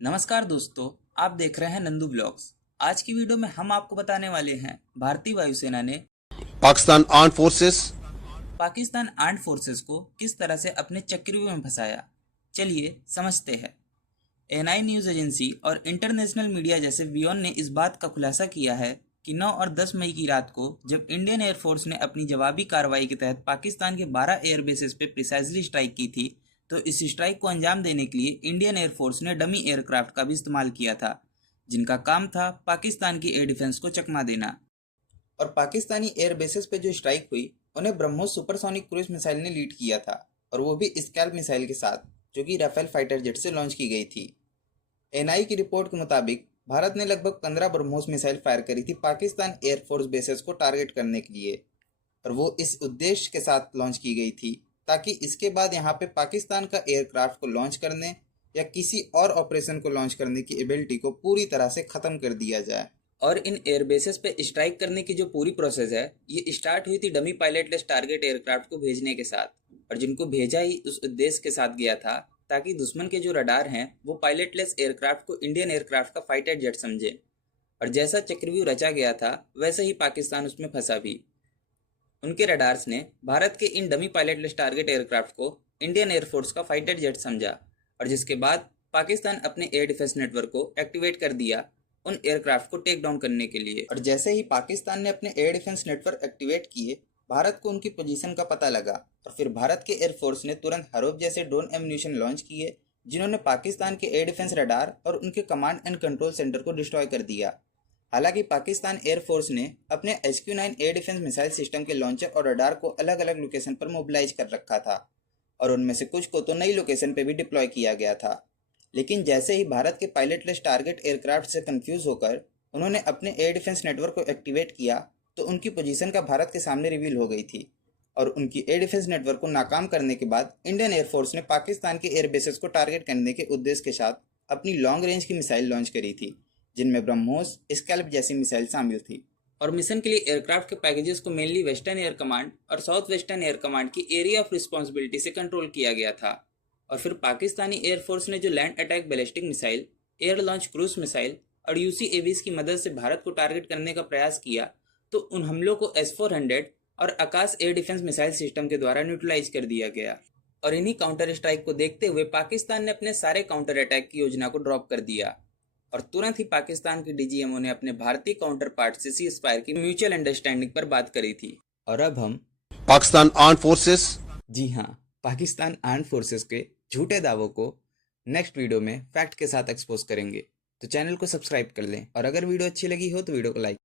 नमस्कार दोस्तों, आप देख रहे हैं नंदू ब्लॉग्स। आज की वीडियो में हम आपको बताने वाले हैं भारतीय वायुसेना ने Pakistan armed forces Pakistan armed forces को किस तरह से अपने चक्रव्यूह में फंसाया। चलिए समझते हैं। एएनआई न्यूज़ एजेंसी और इंटरनेशनल मीडिया जैसे वियोन ने इस बात का खुलासा किया है कि 9 और 10 मई की रात को जब इंडियन एयरफोर्स ने अपनी जवाबी कार्रवाई के तहत पाकिस्तान के 12 एयरबेसेस पे प्रिसाइजली स्ट्राइक की थी, तो इस स्ट्राइक को अंजाम देने के लिए इंडियन एयरफोर्स ने डमी एयरक्राफ्ट का भी इस्तेमाल किया था, जिनका काम था पाकिस्तान की एयर डिफेंस को चकमा देना। और पाकिस्तानी एयरबेसेस पे जो स्ट्राइक हुई उन्हें ब्रह्मोस सुपरसोनिक क्रूज मिसाइल ने लीड किया था, और वो भी स्कैल्प मिसाइल के साथ, जो कि राफेल फाइटर जेट से लॉन्च की गई थी। एनआई की रिपोर्ट के मुताबिक भारत ने लगभग 15 ब्रह्मोस मिसाइल फायर करी थी पाकिस्तान एयरफोर्स बेसेस को टारगेट करने के लिए, और वो इस उद्देश्य के साथ लॉन्च की गई थी ताकि इसके बाद यहाँ पे पाकिस्तान का एयरक्राफ्ट को लॉन्च करने या किसी और ऑपरेशन को लॉन्च करने की एबिलिटी को पूरी तरह से ख़त्म कर दिया जाए। और इन एयरबेसेस पे स्ट्राइक करने की जो पूरी प्रोसेस है, ये स्टार्ट हुई थी डमी पायलटलेस टारगेट एयरक्राफ्ट को भेजने के साथ, और जिनको भेजा ही उस उद्देश्य के साथ गया था ताकि दुश्मन के जो रडार हैं वो पायलटलेस एयरक्राफ्ट को इंडियन एयरक्राफ्ट का फाइटर जेट समझे। और जैसा चक्रव्यूह रचा गया था वैसे ही पाकिस्तान उसमें फंसा भी। उनके रडार्स ने भारत के इन डमी पायलटलेस टारगेट एयरक्राफ्ट को इंडियन एयरफोर्स का फाइटर जेट समझा, और जिसके बाद पाकिस्तान अपने एयर डिफेंस नेटवर्क को एक्टिवेट कर दिया उन एयरक्राफ्ट को टेक डाउन करने के लिए। और जैसे ही पाकिस्तान ने अपने एयर डिफेंस नेटवर्क एक्टिवेट किए, भारत को उनकी पोजीशन का पता लगा, और फिर भारत के एयरफोर्स ने तुरंत हरोप जैसे ड्रोन एम्यूनिशन लॉन्च किए, जिन्होंने पाकिस्तान के एयर डिफेंस रडार और उनके कमांड एंड कंट्रोल सेंटर को डिस्ट्रॉय कर दिया। हालांकि पाकिस्तान एयरफोर्स ने अपने HQ-9 air defence missile system के लॉन्चर और रडार को अलग अलग लोकेशन पर मोबिलाइज कर रखा था, और उनमें से कुछ को तो नई लोकेशन पर भी डिप्लॉय किया गया था। लेकिन जैसे ही भारत के पायलटलेस टारगेट एयरक्राफ्ट से कंफ्यूज होकर उन्होंने अपने एयर डिफेंस नेटवर्क को एक्टिवेट किया, तो उनकी पोजीशन का भारत के सामने रिवील हो गई थी, और उनकी एयर डिफेंस नेटवर्क को नाकाम करने के बाद इंडियन एयरफोर्स ने पाकिस्तान के एयरबेसेस को टारगेट करने के उद्देश्य के साथ अपनी लॉन्ग रेंज की मिसाइल लॉन्च करी थी, जिनमें ब्रह्मोस, स्कैल्प जैसी मिसाइल शामिल थी। और मिशन के लिए एयरक्राफ्ट के पैकेजेस को मेनली वेस्टर्न एयर कमांड और साउथ वेस्टर्न एयर कमांड की एरिया ऑफ रिस्पॉन्सिबिलिटी से कंट्रोल किया गया था। और फिर पाकिस्तानी एयरफोर्स ने जो land attack ballistic missile, air launch cruise missile और UCAVs की मदद से भारत को टारगेट करने का प्रयास किया, तो उन हमलों को S-400 और आकाश एयर डिफेंस मिसाइल सिस्टम के द्वारा न्यूट्रलाइज कर दिया गया। और इन्हीं काउंटर स्ट्राइक को देखते हुए पाकिस्तान ने अपने सारे काउंटर अटैक की योजना को ड्रॉप कर दिया, और तुरंत ही पाकिस्तान के DGMO ने अपने भारतीय काउंटर पार्ट से सीज फायर की म्यूचुअल अंडरस्टैंडिंग पर बात करी थी। और अब हम पाकिस्तान आर्म्ड फोर्सेस जी हाँ, पाकिस्तान आर्म्ड फोर्सेस के झूठे दावों को नेक्स्ट वीडियो में फैक्ट के साथ एक्सपोज करेंगे। तो चैनल को सब्सक्राइब कर लें, और अगर वीडियो अच्छी लगी हो तो वीडियो को लाइक